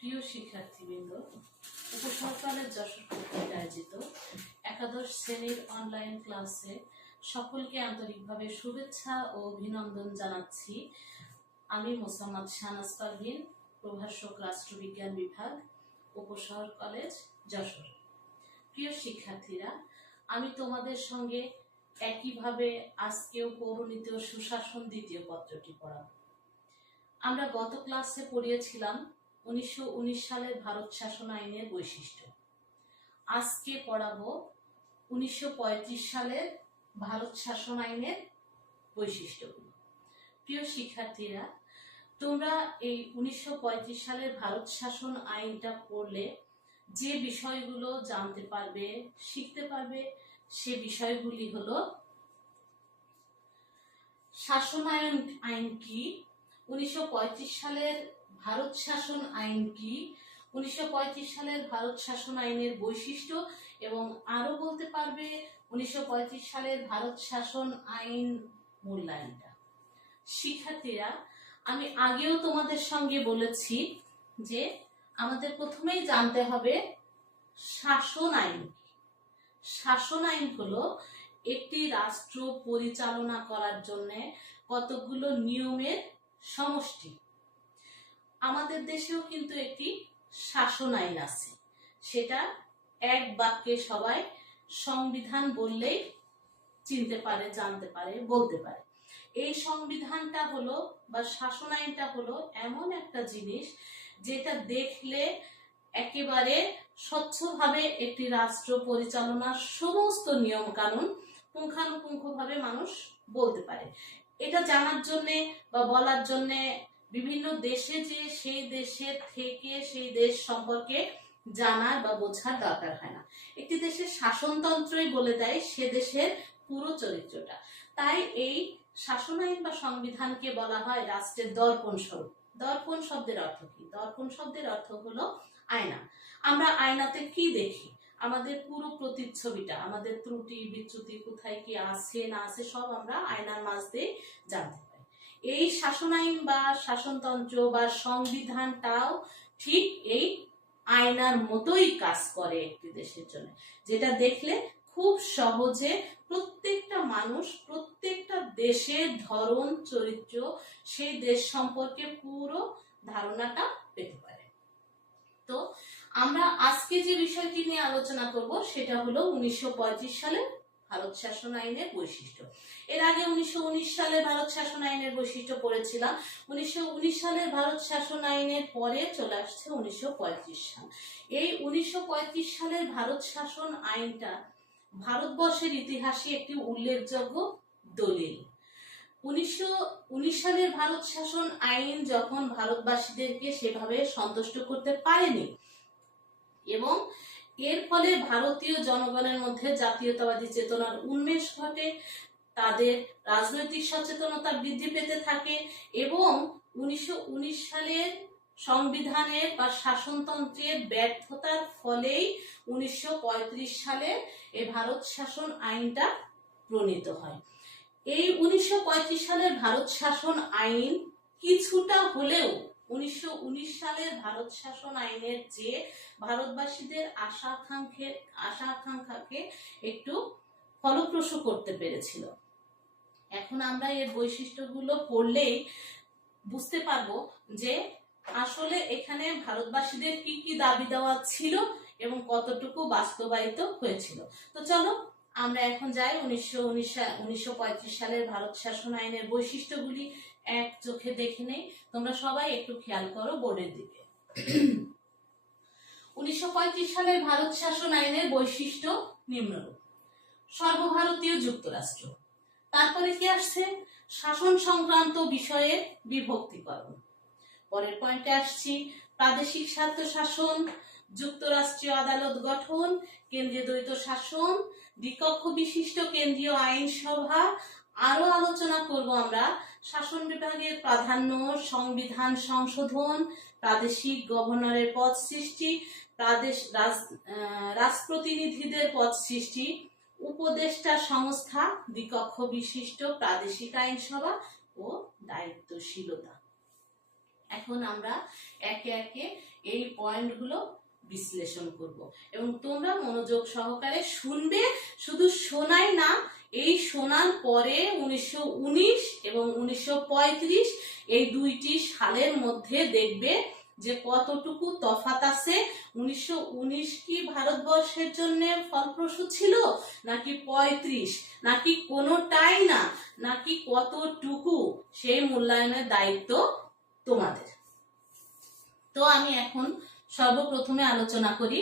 প্রিয় শিক্ষার্থীবৃন্দ, উপসহকালের যশোর কর্তৃক আয়োজিত একাদশ শ্রেণীর অনলাইন ক্লাসে সকলকে আন্তরিকভাবে শুভেচ্ছা ও অভিনন্দন জানাচ্ছি। আমি মোসাম্মদ শাহনাজ পারভীন, প্রভাষক রাষ্ট্রবিজ্ঞান বিভাগ, উপশহর কলেজ, যশোর। প্রিয় শিক্ষার্থীরা, আমি তোমাদের সঙ্গে একইভাবে আজকেও পৌরনীতি ও সুশাসন দ্বিতীয় পত্রটি পড়াব। আমরা গত ক্লাসে পড়িয়েছিলাম 1919 সালের ভারত শাসন আইনের বৈশিষ্ট্য। আজকে পড়াবো 1935 সালের ভারত শাসন আইনের বৈশিষ্ট্যগুলো। প্রিয় শিক্ষার্থীরা, তোমরা এই 1935 সালের ভারত শাসন আইনটা পড়লে যে বিষয়গুলো জানতে পারবে, শিখতে পারবে, সে বিষয়গুলি হলো শাসন আইন কি, 1935 সালের ভারত শাসন আইন কি, 1935 সালের ভারত শাসন আইনের বৈশিষ্ট্য, এবং আরো বলতে পারবে 1935 সালের ভারত শাসন আইন মূল্যায়নটা। শিক্ষার্থীরা, আমি আগেও তোমাদের সঙ্গে বলেছি যে আমাদের প্রথমেই জানতে হবে শাসন আইন কি। শাসন আইন হলো একটি রাষ্ট্র পরিচালনা করার জন্য কতগুলো নিয়মের সমষ্টি। আমাদের দেশেও কিন্তু একটি শাসন আইন আছে, সেটা এক বাক্যে সবাই সংবিধান বললেই চিনতে পারে, জানতে পারে, বলতে পারে। এই সংবিধানটা হলো বা শাসন আইনটা হলো এমন একটা জিনিস যেটা দেখলে একেবারে স্বচ্ছভাবে একটি রাষ্ট্র পরিচালনার সমস্ত নিয়ম কানুন পুঙ্খানুপুঙ্খভাবে মানুষ বলতে পারে। এটা জানার জন্যে বা বলার জন্যে বিভিন্ন দেশে যে সেই দেশের থেকে সেই দেশ সম্পর্কে জানার বা বোঝার দরকার হয় না। একটি দেশের শাসনতন্ত্রই বলে দেয় সে দেশের পুরো চরিত্রটা। তাই এই শাসন আইন বা সংবিধানকে বলা হয় রাষ্ট্রের দর্পণ স্বরূপ। দর্পণ শব্দের অর্থ কি? দর্পণ শব্দের অর্থ হলো আয়না। আমরা আয়নাতে কি দেখি? আমাদের পুরো প্রতিচ্ছবিটা, আমাদের ত্রুটি বিচ্যুতি কোথায় কি আছে না আছে সব আমরা আয়নার মাঝ দিয়ে জানতে পারি। এই শাসন আইন বা শাসনতন্ত্র বা সংবিধানটাও ঠিক এই আয়নার মতোই কাজ করে একটি দেশের জন্য, যেটা দেখলে খুব সহজে প্রত্যেকটা মানুষ প্রত্যেকটা দেশের ধরন চরিত্র সেই দেশ সম্পর্কে পুরো ধারণাটা পেতে পারে। তো আমরা আজকে যে বিষয়টি নিয়ে আলোচনা করব সেটা হলো 1935 সালের ভারত শাসন আইনের বৈশিষ্ট্য। এর আগে 1919 সালের ভারত শাসন আইনের বৈশিষ্ট্য পড়েছিলাম। 1919 সালের ভারত শাসন আইনের পরে চলে আসছে 1935 সাল। এই 1935 সালের ভারত শাসন আইনটা ভারতবর্ষের ইতিহাসে একটি উল্লেখযোগ্য দলিল। 1919 সালের ভারত শাসন আইন যখন ভারতবাসীদেরকে সেভাবে সন্তুষ্ট করতে পারেনি এবং এর ফলে ভারতীয় জনগণের মধ্যে জাতীয়তাবাদী চেতনার উন্মেষ ঘটে, তাদের রাজনৈতিক সচেতনতা বৃদ্ধি পেতে থাকে এবং 1919 সালের সংবিধানের বা শাসনতন্ত্রের ব্যর্থতার ফলেই 1935 সালে এই ভারত শাসন আইনটা প্রণীত হয়। এই 1935 সালের ভারত শাসন আইন কিছুটা হলেও 1919 সালের ভারত শাসন আইনের যে ভারতবাসীদের আশা আকাঙ্ক্ষাকে একটু ফলপ্রসূ করতে পেরেছিল। এখন আমরা এর বৈশিষ্ট্যগুলো পড়লেই বুঝতে পারবো যে আসলে এখানে ভারতবাসীদের কি কি দাবি দেওয়া ছিল এবং কতটুকু বাস্তবায়িত হয়েছিল। তো চলো আমরা এখন যাই 1935 সালের ভারত শাসন আইনের বৈশিষ্ট্যগুলি এক চোখে দেখে নেই। তোমরা সবাই একটু খেয়াল করো বোর্ডের দিকে। 1935 সালের ভারত শাসন আইনের বৈশিষ্ট্য নিম্নরূপ: সর্বভারতীয় যুক্তরাষ্ট্র। তারপরে কি আসছে? শাসন সংক্রান্ত বিষয়ের বিভক্তিকরণ। পরের পয়েন্টে আসছি প্রাদেশিক স্বায়ত্ত শাসন, যুক্তরাষ্ট্রীয় আদালত গঠন, কেন্দ্রীয় দ্বৈত শাসন, দ্বিকক্ষ বিশিষ্ট কেন্দ্রীয় আইনসভা। আরো আলোচনা করব আমরা শাসন বিভাগের প্রাধান্য, সংবিধান সংশোধন, প্রাদেশিক গভর্নরের পদ সৃষ্টি, রাজপ্রতিনিধিদের পদ সৃষ্টি, উপদেষ্টা সংস্থা, দ্বিকক্ষ বিশিষ্ট প্রাদেশিক আইনসভা ও দায়িত্বশীলতা। এখন আমরা একে একে এই পয়েন্টগুলো বিশ্লেষণ করব এবং তোমরা মনোযোগ সহকারে শুনবে। শুধু শোনাই না, এই শোনার পরে 1919 এবং 1935 এই দুইটি সালের মধ্যে দেখবে যে কতটুকু তফাৎ আছে। 1919 কি ভারতবর্ষের জন্য ফলপ্রসূ ছিল, নাকি 35, নাকি কোনোটাই না, নাকি কতটুকু, সেই মূল্যায়নের দায়িত্ব তোমাদের। তো আমি এখন সর্বপ্রথমে আলোচনা করি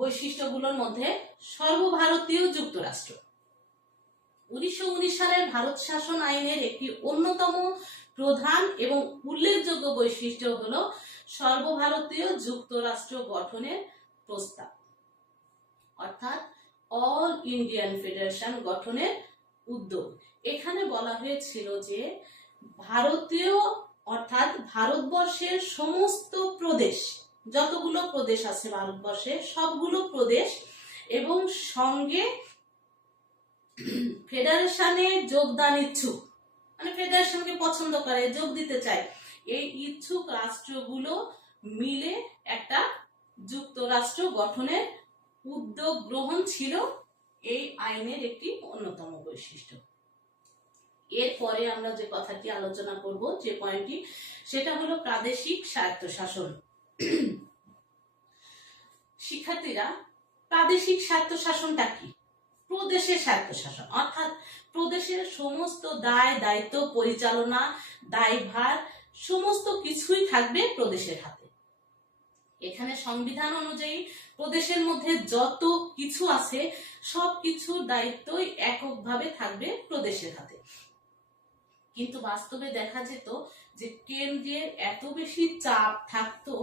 বৈশিষ্ট্যগুলোর মধ্যে সর্বভারতীয় যুক্তরাষ্ট্র। 1919 সালের ভারত শাসন আইনের একটি অন্যতম প্রধান এবং উল্লেখযোগ্য বৈশিষ্ট্য হলো সর্বভারতীয় যুক্তরাষ্ট্র গঠনের প্রস্তাব, অর্থাৎ অল ইন্ডিয়ান ফেডারেশন গঠনের উদ্যোগ। এখানে বলা হয়েছিল যে ভারতীয় অর্থাৎ ভারতবর্ষের সমস্ত প্রদেশ, যতগুলো প্রদেশ আছে ভারতবর্ষে সবগুলো প্রদেশ এবং সঙ্গে ফেডারেশনে যোগদান ইচ্ছুক, মানে ফেডারেশনকে পছন্দ করে, যোগ দিতে চায়, এই ইচ্ছুক রাষ্ট্রগুলো মিলে একটা যুক্তরাষ্ট্র গঠনের উদ্যোগ গ্রহণ ছিল এই আইনের একটি অন্যতম বৈশিষ্ট্য। এরপরে আমরা যে কথাটি আলোচনা করব, যে পয়েন্টটি, সেটা হলো প্রাদেশিক স্বায়ত্তশাসন। শিক্ষার্থীরা, প্রাদেশিক স্বায়ত্তশাসনটা কি? প্রদেশের স্বায়ত্তশাসন, অর্থাৎ প্রদেশের সমস্ত দায় দায়িত্ব, পরিচালনা, দায়ভার সমস্ত কিছুই থাকবে প্রদেশের হাতে। এখানে সংবিধান অনুযায়ী প্রদেশের মধ্যে যত কিছু আছে সব কিছুর দায়িত্বই এককভাবে থাকবে প্রদেশের হাতে। কিন্তু বাস্তবে দেখা যেত যে কেন্দ্রের এত বেশি চাপ থাকতো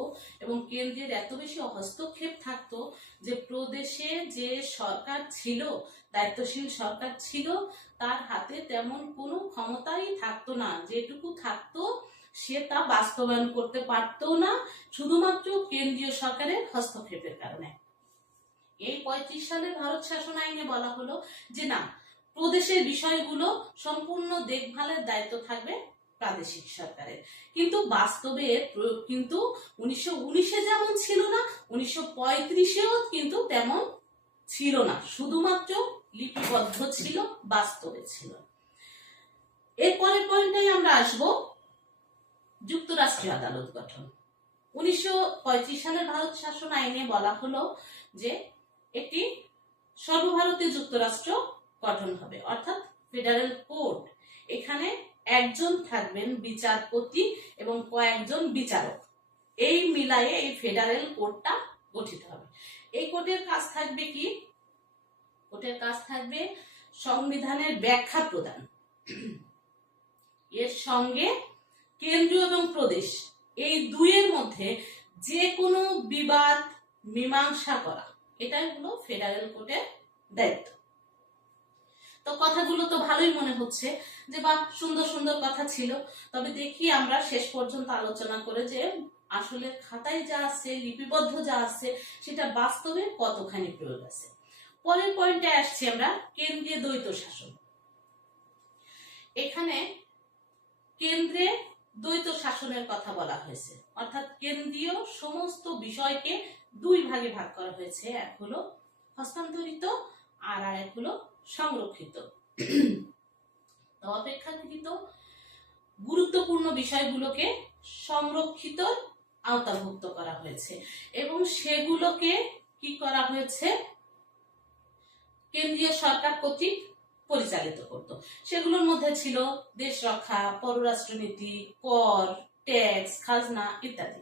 এবং কেন্দ্রের এত বেশি হস্তক্ষেপ থাকতো যে প্রদেশে যে সরকার ছিল, দায়িত্বশীল সরকার ছিল, তার হাতে তেমন কোনো ক্ষমতাই থাকতো না। যেটুকু থাকতো সে তা বাস্তবায়ন করতে পারতো না, শুধুমাত্র কেন্দ্রীয় সরকারের হস্তক্ষেপের কারণে। এই 35 সালের ভারত শাসন আইনে বলা হলো যে না, প্রদেশের বিষয়গুলো সম্পূর্ণ দেখভালের দায়িত্ব থাকবে প্রাদেশিক সরকারের। কিন্তু বাস্তবে কিন্তু 1919-এ যেমন ছিল না, 1935-এও কিন্তু তেমন ছিল না, শুধুমাত্র লিপিবদ্ধ ছিল, বাস্তবে ছিল। এরপরের পয়েন্টে আমরা আসব যুক্তরাষ্ট্রীয় আদালত গঠন। 1935 সালের ভারত শাসন আইনে বলা হলো যে একটি সর্বভারতীয় যুক্তরাষ্ট্র গঠন হবে, অর্থাৎ ফেডারেল কোর্ট। এখানে একজন থাকবেন বিচারপতি এবং কয়েকজন বিচারক, এই মিলায়ে এই ফেডারেল কোর্টটা গঠিত হবে। এই কোর্টের কাজ থাকবে কি? কোর্টের কাজ থাকবে সংবিধানের ব্যাখ্যা প্রদান, এর সঙ্গে কেন্দ্র এবং প্রদেশ এই দুইয়ের মধ্যে যে কোনো বিবাদ মীমাংসা করা, এটাই হলো ফেডারেল কোর্টের দায়িত্ব। তো কথাগুলো তো ভালোই মনে হচ্ছে যে বাহ, সুন্দর সুন্দর কথা ছিল। তবে দেখি আমরা শেষ পর্যন্ত আলোচনা করে যে আসলে খাতায় যা আছে, লিপিবদ্ধ যা আছে, সেটা বাস্তবে কতখানি প্রয়োগ আছে। পরের পয়েন্টে আসছি আমরা, কেন্দ্রীয় দ্বৈত শাসন। এখানে কেন্দ্রে দ্বৈত শাসনের কথা বলা হয়েছে, অর্থাৎ কেন্দ্রীয় সমস্ত বিষয়কে দুই ভাগে ভাগ করা হয়েছে। এক হলো হস্তান্তরিত আর এক হলো সংরক্ষিত। অপেক্ষাকৃত গুরুত্বপূর্ণ বিষয়গুলোকে সংরক্ষিত আওতাভুক্ত করা হয়েছে এবং সেগুলোকে কি করা হয়েছে, কেন্দ্রীয় সরকার কর্তৃক পরিচালিত করত। সেগুলোর মধ্যে ছিল দেশ রক্ষা, পররাষ্ট্রনীতি, কর, ট্যাক্স, খাজনা ইত্যাদি।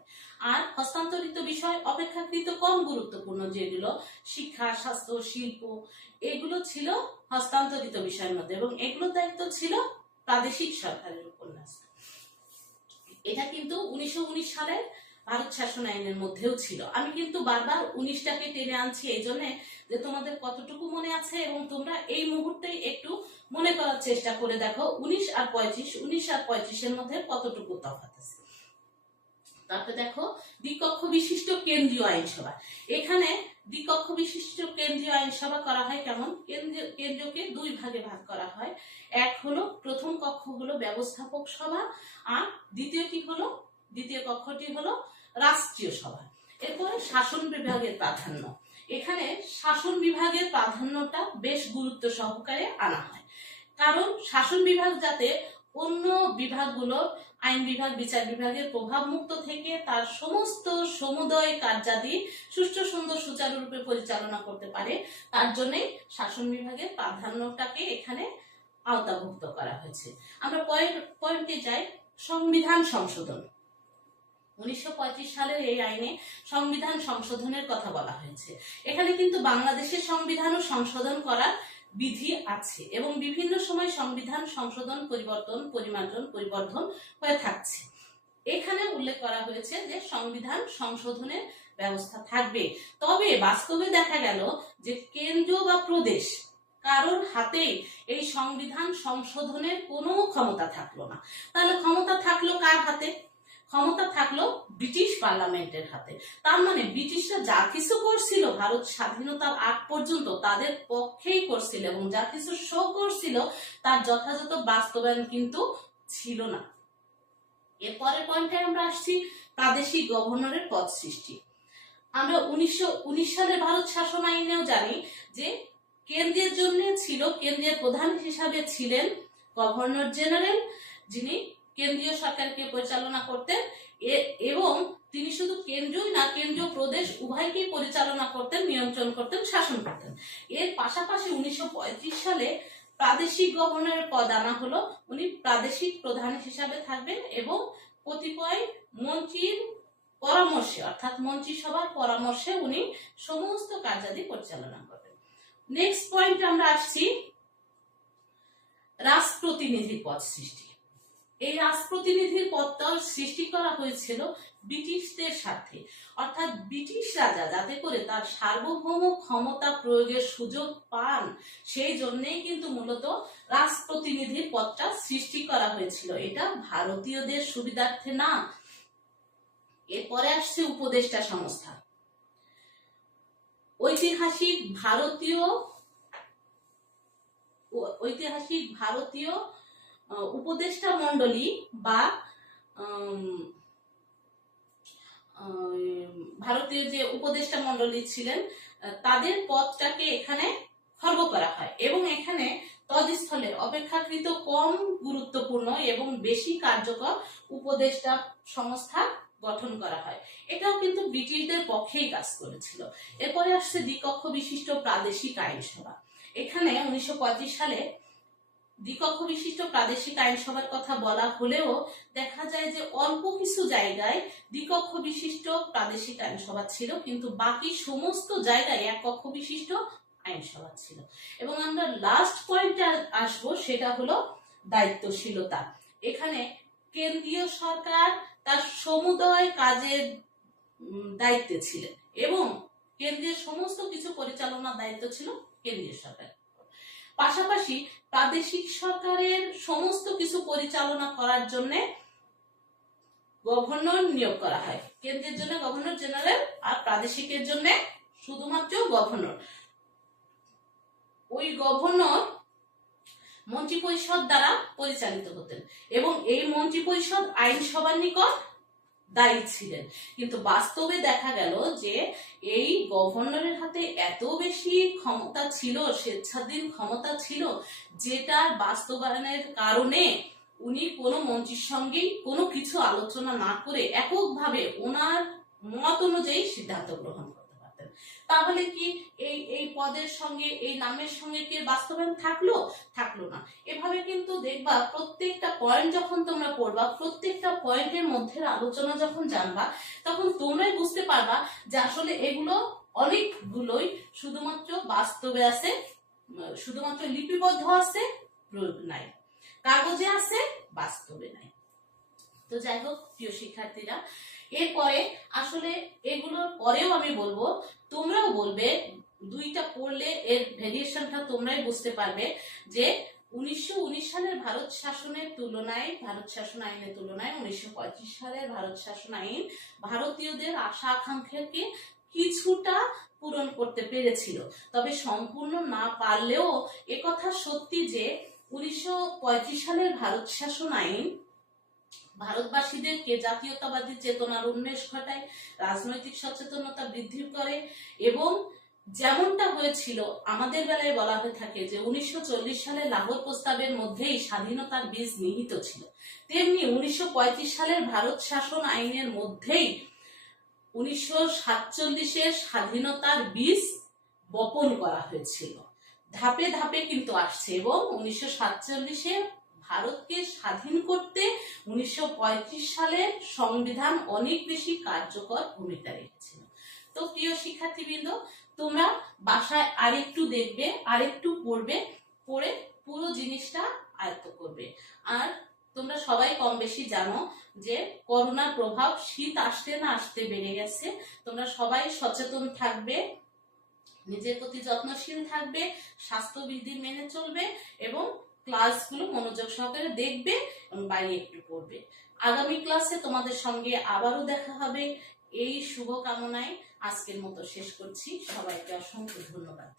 আর হস্তান্তরিত বিষয় অপেক্ষাকৃত কম গুরুত্বপূর্ণ, যেগুলো শিক্ষা, স্বাস্থ্য, শিল্প, এগুলো ছিল হস্তান্তরিত বিষয়ের মধ্যে এবং এগুলোর দায়িত্ব ছিল প্রাদেশিক সরকারের উপর। এটা কিন্তু 1919 সালের ভারত শাসন আইনের মধ্যেও ছিল। আমি কিন্তু বারবার 19টাকে টেনে আনছি এই জন্য যে তোমাদের কতটুকু মনে আছে এবং তোমরা এই মুহূর্তে একটু মনে করার চেষ্টা করে দেখো 19 আর 35 এর মধ্যে কতটুকু তফাৎ আছে। তারপরে দেখো দ্বিকক্ষ বিশিষ্ট কেন্দ্রীয় আইনসভা। এখানে দ্বিকক্ষ বিশিষ্ট কেন্দ্রীয় আইনসভা করা হয় কেমন? কেন্দ্রকে দুই ভাগে ভাগ করা হয়। এক হলো, প্রথম কক্ষ হলো ব্যবস্থাপক সভা আর দ্বিতীয়টি হলো দ্বিতীয় কক্ষটি হলো রাষ্ট্রীয় সভা। এরপরে শাসন বিভাগের প্রাধান্য। এখানে শাসন বিভাগের প্রাধান্যটা বেশ গুরুত্ব সহকারে আনা হয়, কারণ শাসন বিভাগ যাতে অন্য বিভাগগুলো আইন বিভাগ বিচার বিভাগের প্রভাব মুক্ত থেকে তার সমস্ত সমুদয় কার্যাদি সুষ্ঠু সুন্দর সুচারুরূপে পরিচালনা করতে পারে, তার জন্য শাসন বিভাগের প্রাধান্যটাকে এখানে আওতাভুক্ত করা হয়েছে। আমরা পয়েন্টে যাই। সংবিধান সংশোধন। 1935 সালের এই আইনে সংবিধান সংশোধনের কথা বলা হয়েছে। এখানে কিন্তু বাংলাদেশের সংবিধানও সংশোধন করার বিধি আছে এবং বিভিন্ন সময় সংবিধান সংশোধন পরিবর্ধন হয়ে থাকছে। এখানে উল্লেখ করা হয়েছে যে সংবিধান সংশোধনের ব্যবস্থা থাকবে, তবে বাস্তবে দেখা গেল যে কেন্দ্র বা প্রদেশ কারোর হাতেই এই সংবিধান সংশোধনের কোনো ক্ষমতা থাকলো না। তাহলে ক্ষমতা থাকলো কার হাতে? ক্ষমতা থাকলো ব্রিটিশ পার্লামেন্টের হাতে। তার মানে ব্রিটিশরা যা কিছু করছিল ভারত স্বাধীনতার আগ পর্যন্ত তাদের পক্ষেই করছিল এবং যা কিছু শো করছিল তার যথাযথ বাস্তবায়ন কিন্তু ছিল না। এরপরের পয়েন্টে আমরা আসছি প্রাদেশিক গভর্নরের পদ সৃষ্টি। আমরা 1919 সালের ভারত শাসন আইনেও জানি যে কেন্দ্রের জন্য ছিল, কেন্দ্রের প্রধান হিসাবে ছিলেন গভর্নর জেনারেল, যিনি কেন্দ্রীয় সরকারকে পরিচালনা করতেন এবং তিনি শুধু কেন্দ্রই না কেন্দ্রীয় প্রদেশ উভয়কেই পরিচালনা করতেন, নিয়ন্ত্রণ করতেন, শাসন করতেন। এর পাশাপাশি 1935 সালে প্রাদেশিক গভর্নরের পদ আনা হলো। উনি প্রাদেশিক প্রধান হিসাবে থাকবেন এবং কতিপয় মন্ত্রীর পরামর্শে অর্থাৎ মন্ত্রিসভার পরামর্শে উনি সমস্ত কার্যাদি পরিচালনা করবেন। নেক্সট পয়েন্ট আমরা আসছি রাজপ্রতিনিধির পদ সৃষ্টি। এই রাজপ্রতিনিধির পদটা সৃষ্টি করা হয়েছিল ব্রিটিশদের সাথে, অর্থাৎ ব্রিটিশ রাজা যাতে করে তার সার্বভৌম ক্ষমতা প্রয়োগের সুযোগ পান, সেই জন্যই কিন্তু মূলত রাজপ্রতিনিধির পদটা সৃষ্টি করা হয়েছিল। এটা ভারতীয়দের সুবিধার্থে না। এরপরে আসছে উপদেষ্টা সংস্থা। ঐতিহাসিক ভারতীয় উপদেষ্টা মণ্ডলী বা ভারতীয় যে উপদেষ্টা মণ্ডলী ছিলেন তাদের পদটাকে এখানে খর্ব করা হয় এবং এখানে তদস্থলে অপেক্ষাকৃত কম গুরুত্বপূর্ণ এবং বেশি কার্যকর উপদেষ্টা সংস্থা গঠন করা হয়। এটাও কিন্তু ব্রিটিশদের পক্ষেই কাজ করেছিল। এরপরে আসছে দ্বিকক্ষ বিশিষ্ট প্রাদেশিক আইনসভা। এখানে 1935 সালে দ্বিকক্ষ বিশিষ্ট প্রাদেশিক আইনসভার কথা বলা হলেও দেখা যায় যে অল্প কিছু জায়গায় দ্বিকক্ষ বিশিষ্ট প্রাদেশিক আইনসভা ছিল, কিন্তু বাকি সমস্ত জায়গায় এক কক্ষ বিশিষ্ট আইনসভা ছিল। এবং আমরা লাস্ট পয়েন্টে আসবো, সেটা হলো দায়িত্বশীলতা। এখানে কেন্দ্রীয় সরকার তার সমুদয় কাজের দায়িত্বে ছিলেন এবং কেন্দ্রের সমস্ত কিছু পরিচালনার দায়িত্ব ছিল কেন্দ্রীয় সরকার। পাশাপাশি প্রাদেশিক সরকারের সমস্ত কিছু পরিচালনা করার জন্য গভর্নর নিয়োগ করা হয়। কেন্দ্রের জন্য গভর্নর জেনারেল আর প্রাদেশিকের জন্য শুধুমাত্র গভর্নর। ওই গভর্নর মন্ত্রিপরিষদ দ্বারা পরিচালিত হতেন এবং এই মন্ত্রিপরিষদ আইনসভার নিকট দায়ী ছিলেন। কিন্তু বাস্তবে দেখা গেল যে এই গভর্নরের হাতে এত বেশি ক্ষমতা ছিল, স্বেচ্ছাধীন ক্ষমতা ছিল, যেটা বাস্তবায়নের কারণে উনি কোনো মন্ত্রীর সঙ্গেই কোনো কিছু আলোচনা না করে এককভাবে ওনার মত অনুযায়ী সিদ্ধান্ত গ্রহণ করতে পারতেন। তাহলে কি এই পদের সঙ্গে এই নামের সঙ্গে কি বাস্তবায়ন থাকলো না। এভাবে কিন্তু দেখবা প্রত্যেকটা পয়েন্ট যখন তোমরা পড়বা, প্রত্যেকটা পয়েন্টের মধ্যে আলোচনা যখন জানবা, তখন তোমরাই বুঝতে পারবা যে আসলে এগুলো অনেকগুলোই শুধুমাত্র বাস্তবে আছে, শুধুমাত্র লিপিবদ্ধ আছে, প্রয়োগ নাই, কাগজে আছে, বাস্তবে নাই। তো যাই হোক প্রিয় শিক্ষার্থীরা, এরপরে আসলে এগুলোর পরেও আমি বলবো, তোমরাও বলবে, দুইটা পড়লে এর ভেরিয়েশনটা তোমরাই বুঝতে পারবে যে 1919 সালের ভারত শাসনের তুলনায়, ভারত শাসন আইনের তুলনায় 1935 সালের ভারত শাসন আইন ভারতীয়দের আশা আকাঙ্ক্ষাকে কিছুটা পূরণ করতে পেরেছিল। তবে সম্পূর্ণ না পারলেও একথা সত্যি যে 1935 সালের ভারত শাসন আইন ভারতবাসীদেরকে জাতীয়তাবাদী চেতনার উন্মেষ ঘটায়, রাজনৈতিক সচেতনতা বৃদ্ধি করে এবং যেমনটা হয়েছিল আমাদের বেলায় বলা হয়ে থাকে যে 1940 সালে লাহোর প্রস্তাবের মধ্যেই স্বাধীনতার বীজ নিহিত ছিল, তেমনি 1935 সালের ভারত শাসন আইনের মধ্যেই 1947-এর স্বাধীনতার বীজ বপন করা হয়েছিল। ধাপে ধাপে কিন্তু আসছে এবং 1947-এ ভারতকে স্বাধীন করতে 1935 সালের সংবিধান অনেক বেশি কার্যকর ভূমিকা রেখেছিল। তো প্রিয় শিক্ষার্থীবৃন্দ, তোমরা বাসায় আরেকটু দেখবে, আরেকটু পড়বে, পড়ে পুরো জিনিসটা আয়ত্ত করবে। আর তোমরা সবাই কম বেশি জানো যে করোনার প্রভাব শীত আসতে না আসতে বেড়ে গেছে। তোমরা সবাই সচেতন থাকবে, নিজের প্রতি যত্নশীল থাকবে, স্বাস্থ্যবিধি মেনে চলবে এবং ক্লাসগুলো মনোযোগ সহকারে দেখবে এবং বাইরে একটু পড়বে। আগামী ক্লাসে তোমাদের সঙ্গে আবারও দেখা হবে এই শুভকামনায় আজকের মতো শেষ করছি। সবাইকে অসংখ্য ধন্যবাদ।